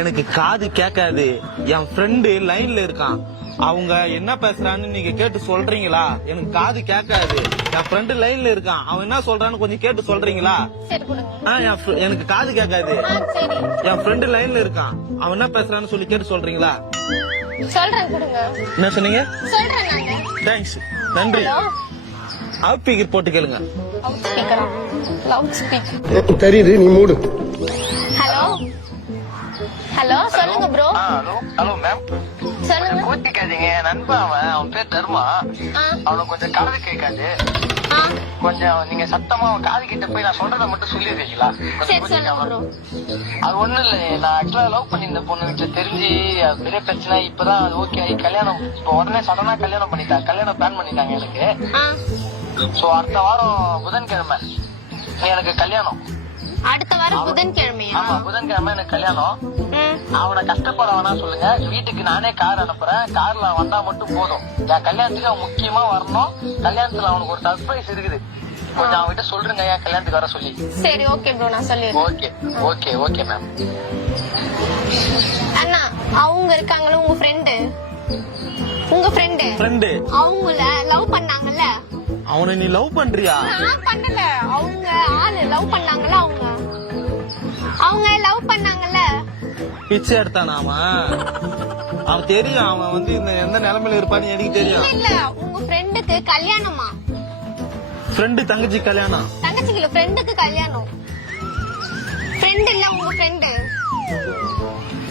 எனக்கு காது கேட்காது. என் ஃப்ரெண்டு லைன்ல இருக்கான். அவங்க என்ன பேசுறான்னு நீங்க கேட்டு சொல்றீங்களா? எனக்கு காது கேட்காது. என் ஃப்ரெண்டு லைன்ல இருக்கான். அவன் என்ன சொல்றான்னு கொஞ்சம் கேட்டு சொல்றீங்களா? எனக்கு காது கேட்காது. என் ஃப்ரெண்டு லைன்ல இருக்கான். அவன் என்ன பேசுறான்னு சொல்லி கேட்டு சொல்றீங்களா? என்ன சொன்னீங்க? தேங்க்ஸ், நன்றி. அவுட் ஸ்பீக்கர் போட்டு கேளுங்க. தெரியுது, நீ மூடு. ஹலோ ஹலோ, சொல்லுங்க ப்ரோ. ஹலோ மேம், சொல்லுங்க. கூட்டிக்காதீங்க. நண்பா அவன் பேர் தர்மா. அவனுக்கு கொஞ்சம் காது கேட்காது. கொஞ்சம் நீங்க சத்தமா அவன் காது கிட்ட போய் நான் சொல்றதை மட்டும் சொல்லிடுறீங்களா? அது ஒண்ணும் இல்ல, நான் ஆக்சுவலா லவ் பண்ணிருந்த பொண்ணு வீட்டுல தெரிஞ்சு பெரிய பிரச்சனை. இப்பதான் அது ஓகே ஆகி கல்யாணம், இப்ப உடனே சடனா கல்யாணம் பண்ணிட்டாங்க. கல்யாணம் பிளான் பண்ணிட்டாங்க எனக்கு. சோ அடுத்த வாரம் புதன்கிழமை எனக்கு கல்யாணம். அடுத்த வாரம் புதன்கிழமையா? ஆமா, புதன்கிழமை எனக்கு கல்யாணம். அவனை கஷ்டப்பட வேணா சொல்லுங்க. வீட்டுக்கு நானே கார் அனுப்புறேன். கார்ல வந்தா மட்டும் போதும். என் கல்யாணத்துக்கு அவன் முக்கியமா வரணும். கல்யாணத்துல அவனுக்கு ஒரு சர்ப்ரைஸ் இருக்குது. கொஞ்சம் அவன்கிட்ட சொல்றேங்க என் கல்யாணத்துக்கு வர சொல்லி. சரி, ஓகே ப்ரோ, நான் சொல்லிடுறேன். Okay okay okay ma'am. அண்ணா, அவங்க இருக்காங்களா உங்க ஃப்ரெண்டு? உங்க ஃப்ரெண்டு அவங்கள லவ் பண்ணாங்கல்ல? அவனை நீ லவ் பண்றியா? நான் பண்ணல, அவங்க ஆளு லவ் பண்ணாங்கல்ல. அவங்க லவ் பண்ணாங்கல்ல. பிச்சை எடுத்தானா அவன்? தெரியும், அவன் வந்து இந்த எந்த நிலைமையில இருப்பான்னு எனக்கு தெரியும். இல்ல, உங்க ஃப்ரெண்டுக்கு கல்யாணமா? ஃப்ரெண்டு தங்கச்சி கல்யாணம்? தங்கச்சிக்கு இல்ல, ஃப்ரெண்டுக்கு கல்யாணம். ஃப்ரெண்ட் இல்ல, உங்க ஃப்ரெண்டு,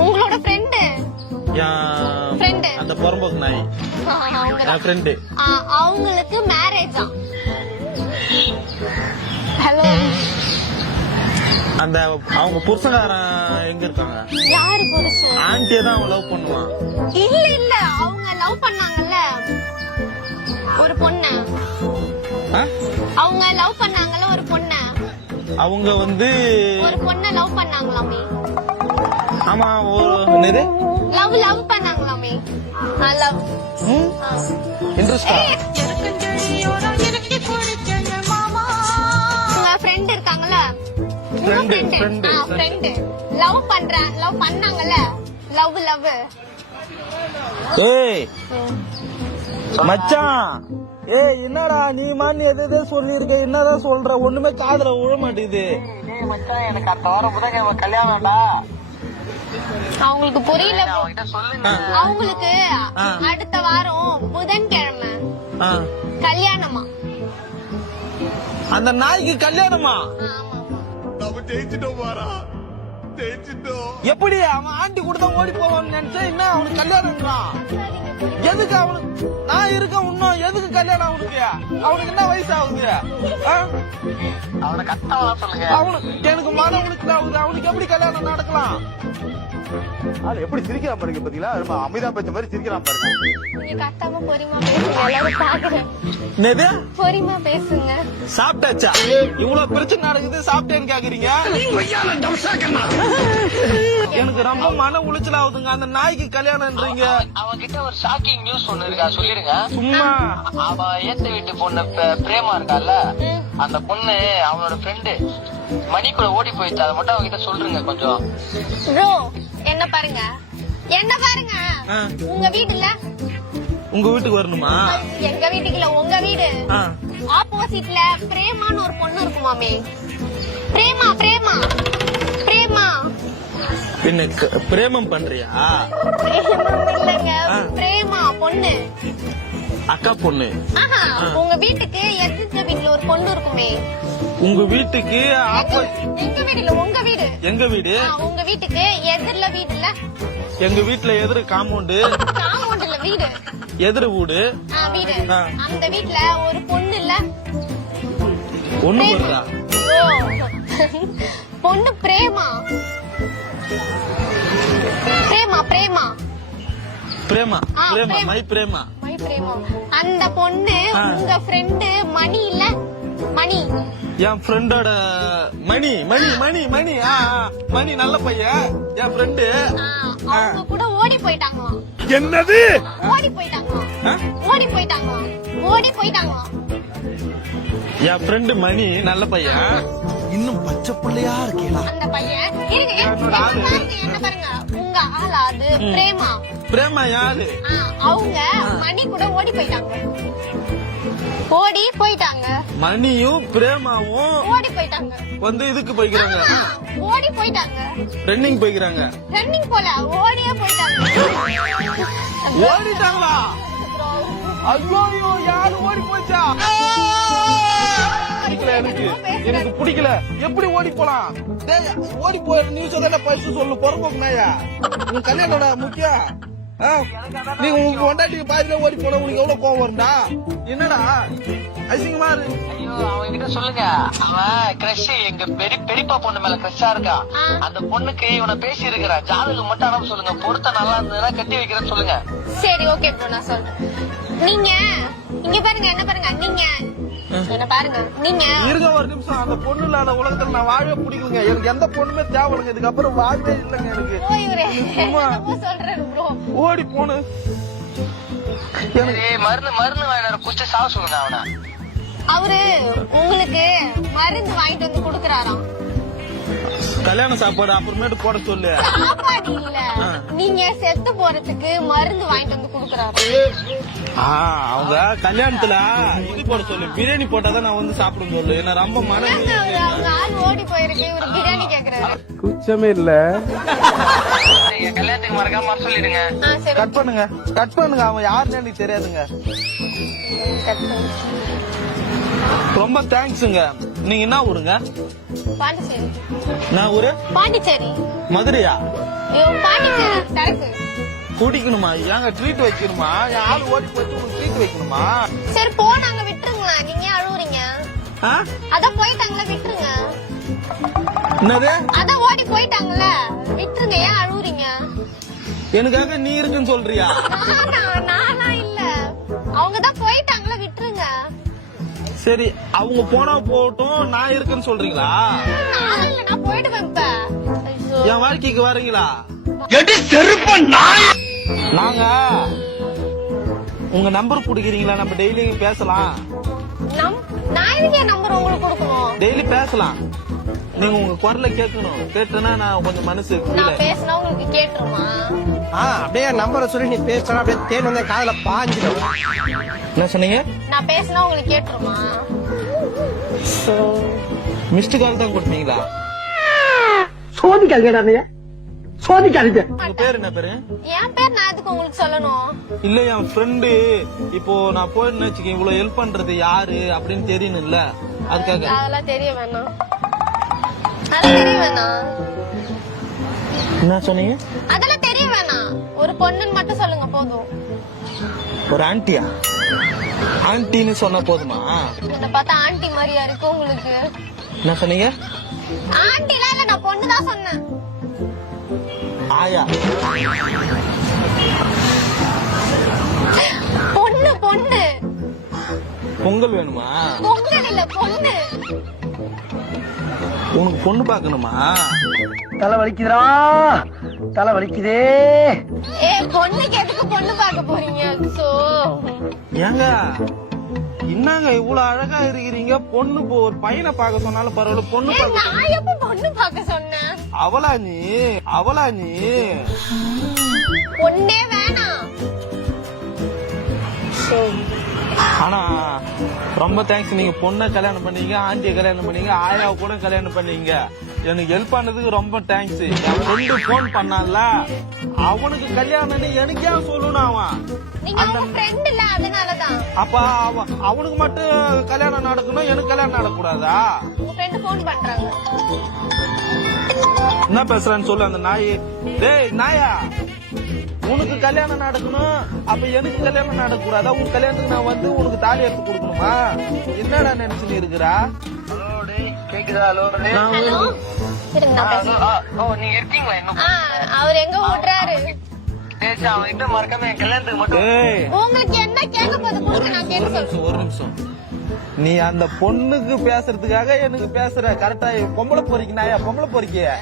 உங்களோட ஃப்ரெண்டு. ஃப்ரெண்டு அந்த புறம்போக்கு நாய் ஃப்ரெண்டு. அவங்களுக்கு மேரேஜா? ஹலோ, அந்த அவங்க புருஷகாரன் எங்க இருக்காங்க? யாரு புருஷன்? ஆண்டியே தான் அவன் லவ் பண்ணுவான். இல்ல, அவங்க லவ் பண்ணாங்கல்ல ஒரு பொண்ணு. அவங்க லவ் பண்ணாங்கல்ல ஒரு பொண்ணு. அவங்க வந்து ஒரு பொண்ண லவ் பண்ணாங்களாமே. ஆமா, என்னது லவ் பண்ணாங்களாமே. லவ் இன்ட்ரெஸ்டா? உங்க ஃப்ரெண்ட் இருக்காங்கல்ல, ஃப்ரெண்ட் லவ் பண்ணாங்கல்ல. லவ் ஏய் மச்சான், ஏய் என்னடா நீ மான்னு எதை சொல்லி இருக்க? என்னதான் சொல்ற? ஒண்ணுமே காதுல விழ மாட்டேங்குது. மச்சான், எனக்கு அடுத்த வாரம் புதன்கிழமை கல்யாணம்டா. அவங்களுக்கு புரியல. சொல்லுங்க. அவங்களுக்கு அடுத்த வாரம் புதன்கிழமை கல்யாணமா? அந்த நாய்க்கு கல்யாணமா? எப்படி அவன் ஆண்டி கொடுத்தா ஓடி போவான்னு நினைச்சா என்ன அவனுக்கு கல்யாணம்ன்றான்? எதுக்கு அவனுக்கு? நான் இருக்க இன்னும் எதுக்கு கல்யாணம் அவனுக்கு? அவனுக்கு என்ன வயசு ஆகுது? அவனை கஷ்டம் சொல்லுங்க. அவனுக்கு எனக்கு மனம் உனக்கு ஆகுது. அவனுக்கு எப்படி கல்யாணம் நடக்கலாம்? அது எப்படி சிரிக்கிறான் பாருங்க, பாத்தீங்களா? ரொம்ப அமிதாப் பச்சன் மாதிரி சிரிக்கிறான் பாருங்க. நீங்க கத்தாம பொறுமையா பேசுங்க, எல்லாரும் பாக்குறேன். என்னது? பொறுமையா பேசுங்க. சாப்பிட்டாச்சா? இவ்வளவு பிரச்சனை நடக்குது, சாப்பிட்டேன்னு கேக்குறீங்க? எனக்கு ரொம்ப மன உளைச்சல் ஆகுதுங்க. அந்த நாய்க்கு கல்யாணம்ன்றீங்க. அவன்கிட்ட ஒரு ஷாக்கிங் நியூஸ் ஒண்ணு இருக்கா, சொல்லிருங்க. சும்மா அவன் ஏத்த வீட்டு பொண்ணு பிரேமா இருக்கால, அந்த பொண்ணு அவனோட ஃப்ரெண்டு மணி கூட ஓடி போயிடுச்சு. அதை மட்டும் அவன்கிட்ட சொல்றீங்க கொஞ்சம். ப்ரோ, என்ன பாருங்க. உங்க வீட்டுல உங்க வீட்டுக்கு வரணுமா? எங்க வீட்டுக்கு இல்ல, உங்க வீடு ஆப்போசிட்ல பிரேமான்னு ஒரு பொண்ணு இருக்குமாமே. பிரேமா பிரேமா பிரேமா பின்ன பிரேமம் பண்றியா? இல்லங்க, பிரேமா பொண்ணு, அக்கா பொண்ணு. உங்க வீட்டுக்கு எதிர்த்த வீட்டுல ஒரு பொண்ணு இருக்குமே. உங்க வீட்டுக்கு எங்க வீடு இல்ல, உங்க வீடு. எங்க வீடு? உங்க வீட்டுக்கு எதிர்ல வீடுல. எங்க வீட்டுல எதிர காம்பவுண்ட் இல்ல, வீடு எதிர வீடு. வீடு. அந்த வீட்டுல ஒரு பொண்ணு இல்ல, ஒண்ணு வருதா? பொண்ணு பிரேமா. பிரேமா பிரேமா பிரேமா பிரேமா மை பிரேமா. அந்த பொண்ணு உங்க ஃப்ரெண்டு மணி இல்ல, மணி. என் ஃப்ரெண்டோட மணி மணி மணி மணி மணி நல்ல பையன். என் ஃப்ரெண்டு அவங்க கூட ஓடி போயிட்டாங்களாம். என்னது? ஓடி போயிட்டாங்களாம். என் ஃப்ரெண்டு மணி நல்ல பையன். இன்னும் பச்சை பிள்ளையா இருக்கீங்களா? அந்த பையன் இருங்க, என்ன பாருங்க, உங்க ஆளா அது பிரேமா. பிரேமா யாரு? அவங்க மணி கூட ஓடி போயிட்டாங்க. மணியும் பிரேமாவும் ஓடி போயிட்டாங்க. வந்து இதுக்கு போய்க்கிறாங்க. ஓடி போயிட்டாங்க. ரன்னிங் போய்க்கிறாங்க. ரன்னிங் போல ஓடியே போயிட்டாங்க. ஓடிட்டாங்களா? ஐயோ யாரு ஓடி போச்சா? எனக்கு பிடிக்கல. எப்படி ஓடி போலாம்? ஓடி போய் நியூஸ் அதெல்லாம் பரிசு சொல்லு. பொறுப்போக்குனாயா உன் கல்யாணோட முக்கியம். நீ உங்க கொண்டாட்டி பாதியில ஓடி போன உனக்கு எவ்வளவு கோவம் வரும்டா? என்னடா அசிங்கமா இருக்கு. ஐயோ அவங்க கிட்ட சொல்லுங்க, அவன் கிரஷ் எங்க பெரியப்பா பொண்ணு மேல கிரஷா இருக்கா. அந்த பொண்ணுக்கு இவனை பேசி இருக்கிறான். ஜாதகம் மட்டும் அனுப்ப சொல்லுங்க. பொருத்த நல்லா இருந்ததுன்னா கட்டி வைக்கிறேன்னு சொல்லுங்க. சரி ஓகே ப்ரோ, நான் சொல்றேன். நீங்க இங்க பாருங்க, என்ன பாருங்க, நீங்க என்ன பாருங்க, நீங்க இருங்க ஒரு நிமிஷம். அந்த பொண்ணு இல்லாத உலகத்துல நான் வாழவே பிடிக்கலங்க. எனக்கு எந்த பொண்ணுமே தேவைங்க. இதுக்கப்புறம் வாழவே இல்லைங்க எனக்கு. சொல்றேன் ப்ரோ. ஓடி போன மருந்து வாங்கினார குச்சி சாவ சொல்லுங்க அவனை. அவரு உங்களுக்கு மருந்து வாங்கிட்டு வந்து குடுக்கறாராம். கல்யாண சாப்பாடு அப்புறமேட்டு போட சொல்லு. சாப்பாடு இல்ல, நீங்க செத்து போறதுக்கு மருந்து வாங்கிட்டு வந்து குடுக்கறாரு. அவங்க கல்யாணத்துல இது போட சொல்லு. பிரியாணி போட்டாதான் நான் வந்து சாப்பிட சொல்லு. என்ன ரொம்ப அவங்க ஆள் ஓடி போயிருக்கு, இவரு பிரியாணி கேக்குறாரு. குச்சமே இல்ல. கல்யாணத்துக்கு மறக்காம சொல்லிடுங்க. கட் பண்ணுங்க. அவன் யாருன்னு எனக்கு தெரியாதுங்க. ரொம்ப தேங்க்ஸுங்க. நீங்க என்ன ஊருங்க? பாண்டிச்சேரி. நான் ஊரு பாண்டிச்சேரி. மதுரையா? பாண்டிச்சேரி சரக்கு குடிக்கணுமா? ஏங்க ட்ரீட் வைக்கணுமா? என் ஆள் ஓடி போயிட்டு உங்களுக்கு ட்ரீட் வைக்கணுமா? சரி போனாங்க, விட்டுருங்களா? நீங்க அழுவுறீங்க. அதான் போயிட்டாங்களா, விட்டுருங்க. என்னது? அதான் ஓடி போயிட்டாங்கல்ல, விட்டுருங்க. ஏன் அழுவுறீங்க? எனக்காக நீ இருக்குன்னு சொல்றியா? நானா இல்ல, அவங்கதான் போயிட்டாங்களா, விட்டுருங்க. சரி அவங்க போனா போகட்டும், நான் இருக்குன்னு சொல்றீங்களா? நான் போயிடுவேன். என் வாழ்க்கைக்கு வரீங்களா? நாங்க உங்க நம்பர் குடுக்கறீங்களா? நம்ம டெய்லி பேசலாம். நான் எதுக்கு என் நம்பர் உங்களுக்கு கொடுக்கணும்? டெய்லி பேசலாம். நீங்க உங்க குரல கேட்கணும். கேட்டனா நான் கொஞ்சம் மனசு நான் பேசினா உங்களுக்கு கேட்டுருமா? அப்படியே நம்பரை சொல்லி நீ பேசுற, அப்படியே தேன் வந்து காதல பாஞ்சிடும். என்ன சொன்னீங்க? நான் பேசினா உங்களுக்கு கேட்டுருமா? மிஸ்டு கால் தான் கொடுத்தீங்களா? சோதிக்காதீங்க, சோதிக்காதீங்க. உங்க பேரு என்ன பேரு? என் பேர் நான் எதுக்கு உங்களுக்கு சொல்லணும்? இல்ல என் ஃப்ரெண்டு இப்போ நான் போயின்னு வச்சுக்க, இவ்வளவு ஹெல்ப் பண்றது யாரு அப்படின்னு தெரியணும்ல, அதுக்காக. அதெல்லாம் தெரிய வேணாம். என்ன சொன்னீங்க? அதெல்லாம் தெரிய வேணாம். ஒரு பொண்ணுன்னு மட்டும் சொல்லுங்க போதும். ஒரு ஆன்ட்டியா? ஆன்ட்டின்னு சொன்னா போதுமா? என்ன பார்த்தா ஆன்ட்டி மாதிரியா இருக்கு உங்களுக்கு? என்ன சொன்னீங்க? ஆன்ட்டிலாம் இல்ல, நான் பொண்ணுதான் சொன்னேன். ஆயா? பொண்ணு. பொங்கல் வேணுமா? பொங்கல் இல்ல, பொண்ணு. உனக்கு பொண்ணு பாக்கணுமா? தலை வலிக்குதுடா, தலை வலிக்குதே. பொண்ணுக்கு எதுக்கு பொண்ணு பார்க்க போறீங்க? ஏங்க என்னங்க இவ்வளவு அழகா இருக்கிறீங்க? பொண்ணு ஒரு பையனை பார்க்க சொன்னாலும் பரவாயில்ல, பொண்ணு பார்க்க. நான் எப்ப பொண்ணு பார்க்க சொன்னேன்? அவளா நீ? பொண்ணே வேணாம். ஆனா ரொம்ப தேங்க்ஸ். நீங்க பொண்ணை கல்யாணம் பண்ணீங்க, ஆண்டியை கல்யாணம் பண்ணீங்க, ஆயாவை கூட கல்யாணம் பண்ணீங்க. எனக்கு ஹெல்ப் பண்ணதுக்கு ரொம்ப தேங்க்ஸ். என் ஃப்ரெண்டு போன் பண்ணான்ல, அவனுக்கு கல்யாணம்னு எனக்கு ஏன் சொல்லணும்? அவன் நீங்க அவங்க ஃப்ரெண்ட் இல்ல, அதனாலதான். அப்ப அவனுக்கு மட்டும் கல்யாணம் நடக்கணும், எனக்கு கல்யாணம் நடக்கூடாதா? உங்க ஃப்ரெண்ட் போன் பண்றாங்க. என்ன பேசுறான்னு சொல்லு அந்த நாய். டேய் நாயா, உனக்கு கல்யாணம் நடக்கணும், அப்ப எனக்கு கல்யாணம் நடக்கூடாதா? உன் கல்யாணத்துக்கு நான் வந்து உனக்கு தாலி எடுத்து கொடுக்கணுமா? என்னடா நினைச்சுன்னு இருக்கிறா? கேக்குதா? ஹலோ, இருங்க நான் பேசுறேன். நீங்க இருக்கீங்களா இன்னும்? அவர் எங்க ஓடுறாரு? அவன்கிட்ட மறக்காம என் கல்யாணத்துக்கு மட்டும். உங்களுக்கு என்ன கேட்க போது கொடுங்க, நான் கேட்டு சொல்றேன். ஒரு நிமிஷம். நீ அந்த பொண்ணுக்கு பேசுறதுக்காக எனக்கு பேசுற கரெக்டா? பொம்பளை பொறிக்கு நாயா, பொம்பளை பொறிக்க.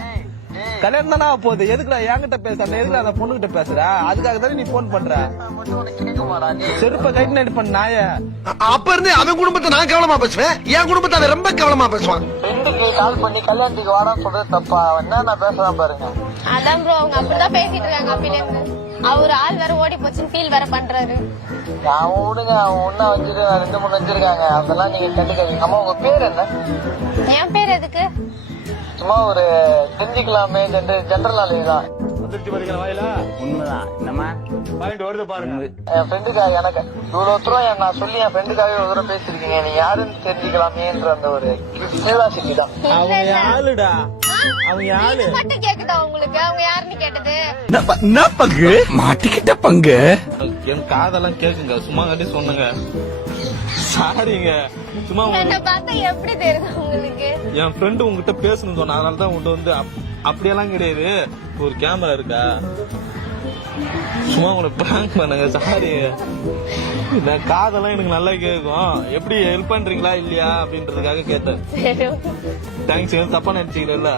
கல்யாணம் தானே போகுது, எதுக்குடா என்கிட்ட பேசுற, எதுக்குடா அந்த பொண்ணுகிட்ட பேசுற? அதுக்காக தானே நீ போன் பண்ற. செருப்ப கைட் நைட் பண்ண நாய. அப்ப இருந்து அவன் குடும்பத்தை நான் கவனமா பேசுவேன், என் குடும்பத்தை அவன் ரொம்ப கவனமா பேசுவான். ஃப்ரெண்டுக்கு கால் பண்ணி கல்யாணத்துக்கு வாடான்னு சொல்றது தப்பா? என்ன பேசுறான் பாருங்க. அதான் ப்ரோ அவங்க அப்படிதான் பேசிட்டு இருக்காங்க அப்பயில இருந்து. அவர் ஆள் வேற ஓடி போச்சுன்னு ஃபீல் வேற பண்றாரு. அவன் விடுங்க, அவன் ஒன்னா வச்சிருக்க 2-3 வச்சிருக்காங்க, அதெல்லாம் நீங்க கண்டுக்காதீங்க. அம்மா உங்க பேர் என்ன? என் பேர் எதுக்கு? சும்மா ஒரு தெரிஞ்சுக்கலாமே, ஜென்ரல் நாலேஜ் தான். வந்துருச்சு பாருங்க வாயில. உண்மைதான். என்னம்மா பாயிண்ட் வருது பாருங்க. என் ஃப்ரெண்டுக்காக எனக்கு இவ்வளவு தூரம் நான் சொல்லி என் ஃப்ரெண்டுக்காக இவ்வளவு தூரம் பேசிருக்கீங்க. நீங்க யாருன்னு தெரிஞ்சுக்கலாமேன்ற அந்த ஒரு கியூரியாசிட்டி தான். அவங்க யாருடா? அவங்க யாரு? இது மட்டும் கேக்குதா உங்களுக்கு? அவங்க யாருன்னு கேட்டது? என்ன பங்கு மாட்டிக்கிட்ட பங்கு? என் காதெல்லாம் கேக்குங்க, சும்மா கட்டி சொன்னுங்க. சாரிங்க, சும்மா என்ன பார்த்தா எப்படி தெரியுது உங்களுக்கு? என் ஃப்ரெண்டு உங்ககிட்ட பேசணும்னு சொன்ன, அதனாலதான் உங்ககிட்ட வந்து அப்படியெல்லாம் கிடையாது. ஒரு கேமரா இருக்கா, சும்மா உங்களை பிராங்க் பண்ணுங்க. சாரி, இந்த காதெல்லாம் எனக்கு நல்லா கேட்கும். எப்படி ஹெல்ப் பண்றீங்களா இல்லையா அப்படின்றதுக்காக கேட்டேன். சரி. தேங்க்ஸ், தப்பா நினைச்சீங்களா?